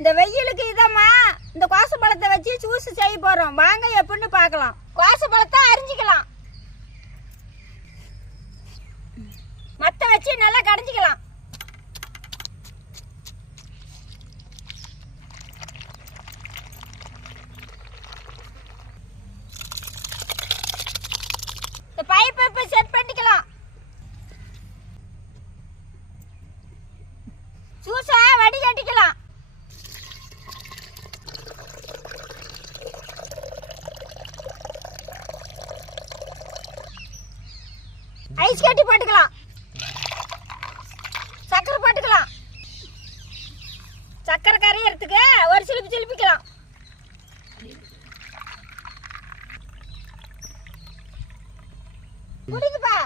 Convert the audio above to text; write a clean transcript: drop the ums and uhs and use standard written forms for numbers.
இந்த வெயிலுக்கு இதமா இந்த கோசப்பழத்தை வச்சு ஜூஸ் செய்ய போறோம். வாங்க எப்படின்னு பார்க்கலாம். கோசப்பழத்தை அரிஞ்சிக்கலாம். மத்த வச்சு நல்லா கடைஞ்சிக்கலாம். இந்த பைப்பை இப்ப செட் பண்ணிக்கலாம். ஜூஸை வடிகட்டிக்கலாம். ஐஸ் கட்டி போட்டுக்கலாம். சக்கரை போட்டுக்கலாம். சக்கரை கரையறதுக்கு ஒரு சிலிப்பிக்கலாம். குடிக்குப்பா.